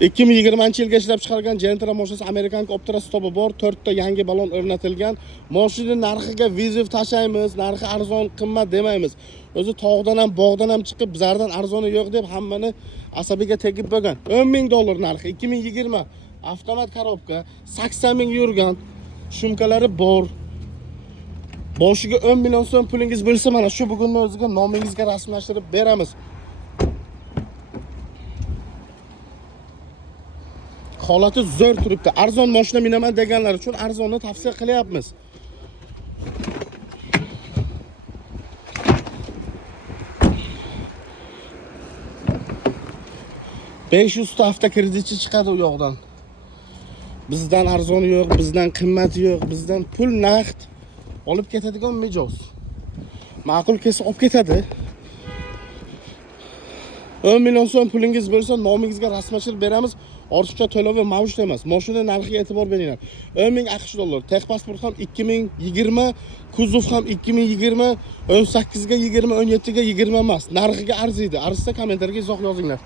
2020-yilga ishlab chiqargan Gentra mashinasi Amerikan Optra stopi bor, 4 ta yangi balon o'rnatilgan. Mashina narxiga viziv tashlaymiz, narxi arzon, qimmat demaymiz. O'zi tog'dan ham, bog'dan ham chiqib, bizlardan arzoni yo'q deb hammani asabiga tegib bo'lgan. $10,000 narxi 2020 avtomat korobka, 80 ming yurgan, shumkalari bor. Boshiga 10 million so'm pulingiz bo'lsa, mana shu bugunning o'ziga nomingizga rasmiylashtirib beramiz. Holati zo'r turibdi. Arzon mashina minaman deganlar uchun arzonni tavsiya qilyapmiz. $500 ta hafta kreditchi chiqadi u yoqdan. Bizdan arzoni yo'q, bizdan qimmati yo'q, bizdan pul naqd olib ketadigan mijoz. Ma'qul kelsa olib ketadi. 10 million so'm pulingiz bo'lsa, nomingizga rasmiylashtirib beramiz. Ortiqcha to'lov va maosh emas. Mashina narxiga e'tibor beringlar. 10 ming AQSh dollar. Texpasport ham 2020, kuzov ham 2020, 18 ga 20, 17 ga 20 emas. Narxiga arziydi. Arzsa kommentariyga izoh yozinglar.